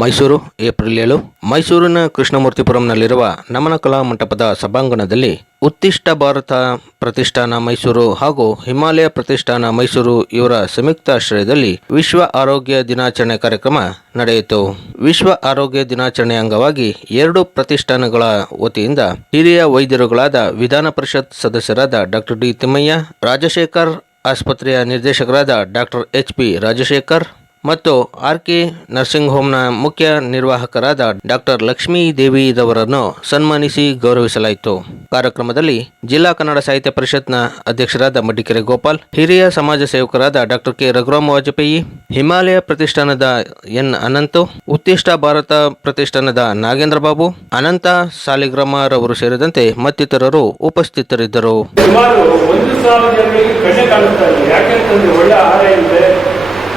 Mysuru, April ಏಳು. ಮೈಸೂರಿನ ಕೃಷ್ಣಮೂರ್ತಿಪುರಂನಲ್ಲಿರುವ ನಮನ ಕಲಾ ಮಂಟಪದ ಸಭಾಂಗಣದಲ್ಲಿ ಉತ್ತಿಷ್ಟ ಭಾರತ ಪ್ರತಿಷ್ಠಾನ ಮೈಸೂರು ಹಾಗೂ ಹಿಮಾಲಯ ಪ್ರತಿಷ್ಠಾನ ಮೈಸೂರು ಇವರ ಸಂಯುಕ್ತಾಶ್ರಯದಲ್ಲಿ ವಿಶ್ವ ಆರೋಗ್ಯ ದಿನಾಚರಣೆ ಕಾರ್ಯಕ್ರಮ ನಡೆಯಿತು. ವಿಶ್ವ ಆರೋಗ್ಯ ದಿನಾಚರಣೆ ಅಂಗವಾಗಿ ಎರಡು ಪ್ರತಿಷ್ಠಾನಗಳ ವತಿಯಿಂದ ಹಿರಿಯ ವೈದ್ಯರುಗಳಾದ ವಿಧಾನ ಪರಿಷತ್ ಸದಸ್ಯರಾದ ಡಾಕ್ಟರ್ ಡಿ ತಿಮ್ಮಯ್ಯ, ರಾಜಶೇಖರ್ ಆಸ್ಪತ್ರೆಯ ನಿರ್ದೇಶಕರಾದ ಡಾಕ್ಟರ್ ಎಚ್ ಪಿ ರಾಜಶೇಖರ್ ಮತ್ತು ಆರ್ ಕೆ ನರ್ಸಿಂಗ್ ಹೋಮ್ನ ಮುಖ್ಯ ನಿರ್ವಾಹಕರಾದ ಡಾಕ್ಟರ್ ಲಕ್ಷ್ಮೀ ದೇವಿರವರನ್ನು ಸನ್ಮಾನಿಸಿ ಗೌರವಿಸಲಾಯಿತು. ಕಾರ್ಯಕ್ರಮದಲ್ಲಿ ಜಿಲ್ಲಾ ಕನ್ನಡ ಸಾಹಿತ್ಯ ಪರಿಷತ್ನ ಅಧ್ಯಕ್ಷರಾದ ಮಡಿಕೆರೆ ಗೋಪಾಲ್, ಹಿರಿಯ ಸಮಾಜ ಸೇವಕರಾದ ಡಾಕ್ಟರ್ ಕೆ ರಘುರಾಮ್ ವಾಜಪೇಯಿ, ಹಿಮಾಲಯ ಪ್ರತಿಷ್ಠಾನದ ಎನ್ ಅನಂತು, ಉತ್ತಿಷ್ಟ ಭಾರತ ಪ್ರತಿಷ್ಠಾನದ ನಾಗೇಂದ್ರ ಬಾಬು, ಅನಂತ ಸಾಲಿಗ್ರಾಮರವರು ಸೇರಿದಂತೆ ಮತ್ತಿತರರು ಉಪಸ್ಥಿತರಿದ್ದರು.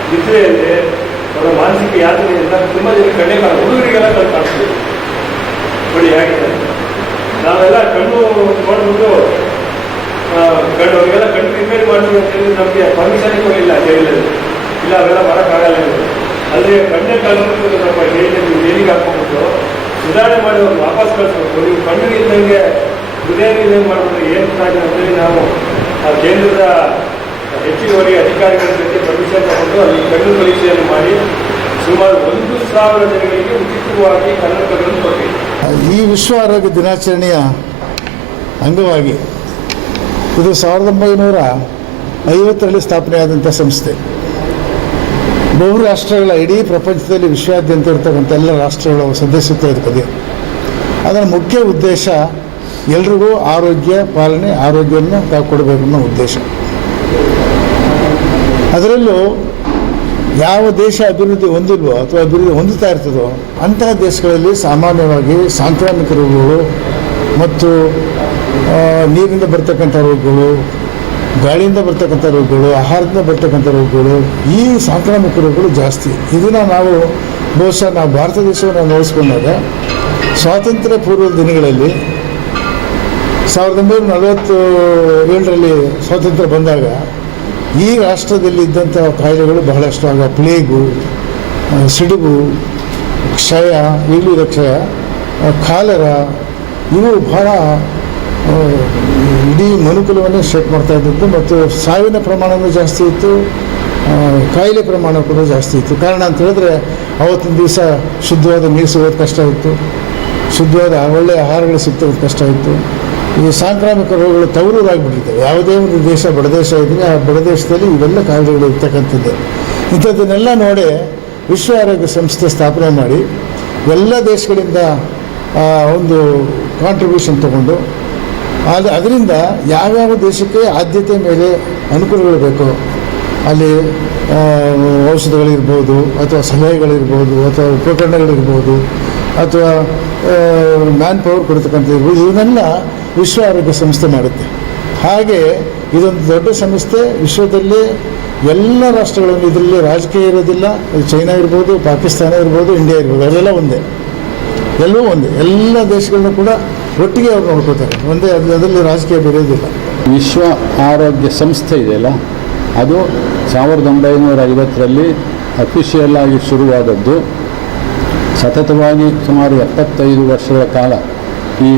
ಸುಮಾರು ಒಂದು ಸಾವಿರ ಜನಗಳಿಗೆ ಕಣ್ಣೆ ಕಾಣಿಸ್ತಾ ಇಲ್ಲ ಯಾಕೆಂತಂದ್ರೆ ಒಳ್ಳೆ ಆಹಾರ ಇಲ್ಲದೆ ನಿದ್ರೆ ಇಲ್ಲದೆ ಅವರ ಮಾನಸಿಕ ಯಾತನೆಯಿಂದ ತುಂಬ ಜನ ಕಣ್ಣೆ ಕಾಣ ಹುಡುಗರಿಗೆಲ್ಲ ಕಣ್ಣು ಕಾಣಿಸ್ತೀವಿ ನೋಡಿ ಹೇಗಿದೆ. ನಾವೆಲ್ಲ ಕಣ್ಣು ನೋಡ್ಬಿಟ್ಟು ಕಣ್ಣು, ಅವರಿಗೆಲ್ಲ ಕಣ್ಣು ರಿಪೇರಿ ಮಾಡಬೇಕು ಅಂತ ಹೇಳಿ ನಮಗೆ ಪರ್ಮಿಷನ್ ಕೊಡಲಿಲ್ಲ ಜೈಲಲ್ಲಿ ಇಲ್ಲ, ಅವೆಲ್ಲ ಮಾಡೋಕ್ಕಾಗಲ್ಲ ಅಲ್ಲಿ ಕಣ್ಣೆ ಕಳ್ಸ್ಬಿಟ್ಟು ನಮ್ಮ ಜೈಲಲ್ಲಿ ಜೈಲಿಗೆ ಹಾಕೊಂಡ್ಬಿಟ್ಟು ಸುಧಾರಣೆ ಮಾಡಿ ಅವ್ರು ವಾಪಸ್ ಕಳಿಸ್ಬೇಕು. ನೀವು ಕಣ್ಣು ಇಲ್ದಂಗೆ ಹೃದಯ ಇದ್ದಂಗೆ ಮಾಡಿಬಿಟ್ರೆ ಏನು ಸಾಧ್ಯ ಅಂತೇಳಿ ನಾವು ಆ ಕೇಂದ್ರದ ಹೆಚ್ಚುವರಿ ಅಧಿಕಾರಿಗಳ ಜೊತೆ ತಗೊಂಡು ಅಲ್ಲಿ ಕಣ್ಣು ಪರೀಕ್ಷೆಯನ್ನು ಮಾಡಿ ಸುಮಾರು ಒಂದು ಸಾವಿರ ಜನಗಳಿಗೆ ಉಚಿತವಾಗಿ ಕನ್ನಡಕಗಳನ್ನು ಕೊಟ್ಟಿದೆ. ಈ ವಿಶ್ವ ಆರೋಗ್ಯ ದಿನಾಚರಣೆಯ ಅಂಗವಾಗಿ ಇದು ಸಾವಿರದ ಒಂಬೈನೂರ ಐವತ್ತರಲ್ಲಿ ಸ್ಥಾಪನೆಯಾದಂಥ ಸಂಸ್ಥೆ. ಬಹು ರಾಷ್ಟ್ರಗಳ ಇಡೀ ಪ್ರಪಂಚದಲ್ಲಿ ವಿಶ್ವಾದ್ಯಂತ ಇರ್ತಕ್ಕಂಥ ಎಲ್ಲ ರಾಷ್ಟ್ರಗಳ ಸದಸ್ಯತ್ವ ಇರ್ತದೆ ಅದರ ಮುಖ್ಯ ಉದ್ದೇಶ ಎಲ್ರಿಗೂ ಆರೋಗ್ಯ ಪಾಲನೆ, ಆರೋಗ್ಯವನ್ನು ಕೊಡಬೇಕು ಅನ್ನೋ ಉದ್ದೇಶ. ಅದರಲ್ಲೂ ಯಾವ ದೇಶ ಅಭಿವೃದ್ಧಿ ಹೊಂದಿಲ್ವೋ ಅಥವಾ ಅಭಿವೃದ್ಧಿ ಹೊಂದುತ್ತಾ ಇರ್ತದೋ ಅಂತಹ ದೇಶಗಳಲ್ಲಿ ಸಾಮಾನ್ಯವಾಗಿ ಸಾಂಕ್ರಾಮಿಕ ರೋಗಗಳು ಮತ್ತು ನೀರಿಂದ ಬರ್ತಕ್ಕಂಥ ರೋಗಗಳು, ಗಾಳಿಯಿಂದ ಬರ್ತಕ್ಕಂಥ ರೋಗಗಳು, ಆಹಾರದಿಂದ ಬರ್ತಕ್ಕಂಥ ರೋಗಗಳು, ಈ ಸಾಂಕ್ರಾಮಿಕ ರೋಗಗಳು ಜಾಸ್ತಿ. ಇದನ್ನು ನಾವು ಬಹುಶಃ ನಾವು ಭಾರತ ದೇಶವನ್ನು ನೋಡಿಸ್ಕೊಂಡಾಗ ಸ್ವಾತಂತ್ರ್ಯ ಪೂರ್ವದ ದಿನಗಳಲ್ಲಿ ಸಾವಿರದ ಒಂಬೈನೂರ ನಲವತ್ತು ಏಳರಲ್ಲಿ ಸ್ವಾತಂತ್ರ್ಯ ಬಂದಾಗ ಈ ರಾಷ್ಟ್ರದಲ್ಲಿ ಇದ್ದಂಥ ಕಾಯಿಲೆಗಳು ಬಹಳಷ್ಟು. ಆಗ ಪ್ಲೇಗು ಸಿಡುಬು, ಕ್ಷಯ ಈಗಲೂ ಕ್ಷಯ ಕಾಲರ ಇವು ಬಹಳ ಇಡೀ ಮನುಕುಲವನ್ನೇ ಶೇಕ್ ಮಾಡ್ತಾ ಇದ್ದದ್ದು ಮತ್ತು ಸಾವಿನ ಪ್ರಮಾಣವೂ ಜಾಸ್ತಿ ಇತ್ತು ಕಾಯಿಲೆ ಪ್ರಮಾಣ ಕೂಡ ಜಾಸ್ತಿ ಇತ್ತು. ಕಾರಣ ಅಂತ ಹೇಳಿದ್ರೆ ಅವತ್ತಿನ ದಿವಸ ಶುದ್ಧವಾದ ನೀರು ಸಿಗೋದು ಕಷ್ಟ ಇತ್ತು, ಶುದ್ಧವಾದ ಒಳ್ಳೆಯ ಆಹಾರಗಳು ಸಿಗ್ತಿರೋದು ಕಷ್ಟ ಇತ್ತು. ಈ ಸಾಂಕ್ರಾಮಿಕ ರೋಗಗಳು ತವರೂರಾಗಿಬಿಟ್ಟಿದ್ದಾವೆ. ಯಾವುದೇ ಒಂದು ದೇಶ ಬಡದೇಶ ಇದ್ದರೆ ಆ ಬಡದೇಶದಲ್ಲಿ ಇವೆಲ್ಲ ಕಾಯಿಲೆಗಳು ಇರ್ತಕ್ಕಂಥದ್ದು. ಇಂಥದ್ದನ್ನೆಲ್ಲ ನೋಡಿ ವಿಶ್ವ ಆರೋಗ್ಯ ಸಂಸ್ಥೆ ಸ್ಥಾಪನೆ ಮಾಡಿ, ಎಲ್ಲ ದೇಶಗಳಿಂದ ಒಂದು ಕಾಂಟ್ರಿಬ್ಯೂಷನ್ ತಗೊಂಡು ಅದು ಅದರಿಂದ ಯಾವ್ಯಾವ ದೇಶಕ್ಕೆ ಆದ್ಯತೆ ಮೇಲೆ ಅನುಕೂಲಗಳು ಬೇಕು, ಅಲ್ಲಿ ಔಷಧಗಳಿರ್ಬೋದು, ಅಥವಾ ಸಲಹೆಗಳಿರ್ಬೋದು, ಅಥವಾ ಉಪಕರಣಗಳಿರ್ಬೋದು ಅಥವಾ ಮ್ಯಾನ್ ಪವರ್ ಕೊಡ್ತಕ್ಕಂಥ ಇರ್ಬೋದು ಇವನ್ನೆಲ್ಲ ವಿಶ್ವ ಆರೋಗ್ಯ ಸಂಸ್ಥೆ ಮಾಡುತ್ತೆ. ಹಾಗೆ ಇದೊಂದು ದೊಡ್ಡ ಸಂಸ್ಥೆ, ವಿಶ್ವದಲ್ಲಿ ಎಲ್ಲ ರಾಷ್ಟ್ರಗಳಲ್ಲಿ ಇದರಲ್ಲಿ ರಾಜಕೀಯ ಇರೋದಿಲ್ಲ. ಅದು ಚೈನಾ ಇರ್ಬೋದು, ಪಾಕಿಸ್ತಾನ ಇರ್ಬೋದು, ಇಂಡಿಯಾ ಇರ್ಬೋದು ಅವರೆಲ್ಲ ಒಂದೇ. ಎಲ್ಲವೂ ಒಂದೇ. ಎಲ್ಲ ದೇಶಗಳನ್ನೂ ಕೂಡ ಒಟ್ಟಿಗೆ ಅವ್ರು ನೋಡ್ಕೋತಾರೆ ಒಂದೇ, ಅದು ಅದರಲ್ಲಿ ರಾಜಕೀಯ ಬರೋದಿಲ್ಲ ವಿಶ್ವ ಆರೋಗ್ಯ ಸಂಸ್ಥೆ ಇದೆಯಲ್ಲ, ಅದು ಸಾವಿರದ ಒಂಬೈನೂರ ಐವತ್ತರಲ್ಲಿ ಅಫಿಷಿಯಲ್ ಆಗಿ ಶುರುವಾದದ್ದು. ಸತತವಾಗಿ ಸುಮಾರು ಎಪ್ಪತ್ತೈದು ವರ್ಷಗಳ ಕಾಲ ಈ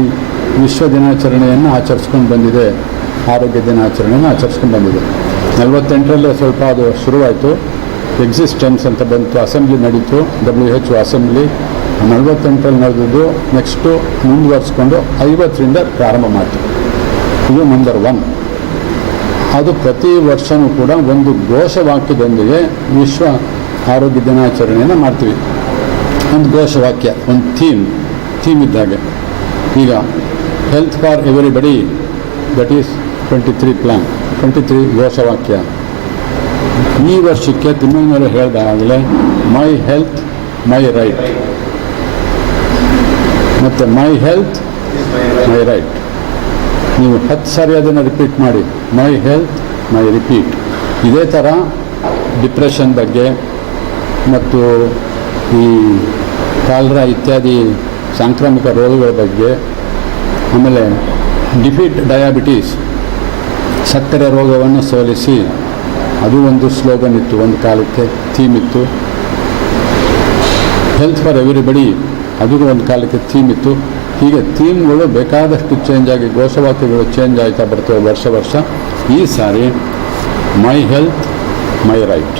ವಿಶ್ವ ದಿನಾಚರಣೆಯನ್ನು ಆಚರಿಸ್ಕೊಂಡು ಬಂದಿದೆ, ಆರೋಗ್ಯ ದಿನಾಚರಣೆಯನ್ನು ಆಚರಿಸ್ಕೊಂಡು ಬಂದಿದೆ. ನಲವತ್ತೆಂಟರಲ್ಲೇ ಸ್ವಲ್ಪ ಅದು ಶುರುವಾಯಿತು. ಎಕ್ಸಿಸ್ಟೆನ್ಸ್ ಅಂತ ಬಂತು ಅಸೆಂಬ್ಲಿ ನಡೀತು ಡಬ್ಲ್ಯೂ ಎಚ್ ಅಸೆಂಬ್ಲಿ ನಲವತ್ತೆಂಟರಲ್ಲಿ ನಡೆದಿದ್ದು ನೆಕ್ಸ್ಟು ಮುಂದುವರಿಸ್ಕೊಂಡು ಐವತ್ತರಿಂದ ಪ್ರಾರಂಭ ಮಾಡ್ತು. ಇದು ನಂಬರ್ ಒನ್ ಅದು ಪ್ರತಿ ವರ್ಷವೂ ಕೂಡ ಒಂದು ಘೋಷವಾಕ್ಯದೊಂದಿಗೆ ವಿಶ್ವ ಆರೋಗ್ಯ ದಿನಾಚರಣೆಯನ್ನು ಮಾಡ್ತೀವಿ. ಒಂದು ಘೋಷವಾಕ್ಯ, ಒಂದು ಥೀಮ್ ಥೀಮ್ ಇದ್ದಾಗೆ ಈಗ health for everybody that is twenty three plan twenty three ಘೋಷವಾಕ್ಯ. ಈ ವರ್ಷಕ್ಕೆ ತಿಮ್ಮಯ್ಯನವರು ಹೇಳಿದಾಗಲೇ ಮೈ ಹೆಲ್ತ್ ಮೈ ರೈಟ್ ಮತ್ತು ಮೈ ಹೆಲ್ತ್ ಮೈ ರೈಟ್ ನೀವು ಹತ್ತು ಸಾರಿ ಅದನ್ನು ರಿಪೀಟ್ ಮಾಡಿ. ಮೈ ಹೆಲ್ತ್ ಮೈ ರಿಪೀಟ್ ಇದೇ ಥರ ಡಿಪ್ರೆಷನ್ ಬಗ್ಗೆ, ಮತ್ತು ಈ ಕಾಲರ ಇತ್ಯಾದಿ ಸಾಂಕ್ರಾಮಿಕ ರೋಗಗಳ ಬಗ್ಗೆ, ಆಮೇಲೆ ಡಿಫೀಟ್ ಡಯಾಬಿಟೀಸ್, ಸಕ್ಕರೆ ರೋಗವನ್ನು ಸೋಲಿಸಿ, ಅದು ಒಂದು ಸ್ಲೋಗನ್ ಇತ್ತು, ಒಂದು ಕಾಲಕ್ಕೆ ಥೀಮ್ ಇತ್ತು. ಹೆಲ್ತ್ ಫಾರ್ ಎವ್ರಿಬಡಿ ಅದು ಒಂದು ಕಾಲಕ್ಕೆ ಥೀಮ್ ಇತ್ತು. ಹೀಗೆ ಥೀಮ್ಗಳು ಬೇಕಾದಷ್ಟು ಚೇಂಜ್ ಆಗಿ, ಘೋಷವಾಕ್ಯಗಳು ಚೇಂಜ್ ಆಯ್ತಾ ಬರ್ತವೆ ವರ್ಷ ವರ್ಷ. ಈ ಸಾರಿ ಮೈ ಹೆಲ್ತ್ ಮೈ ರೈಟ್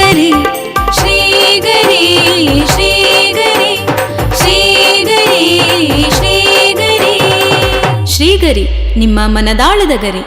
ನಿಮ್ಮ ಮನದಾಳದ ಗರಿ.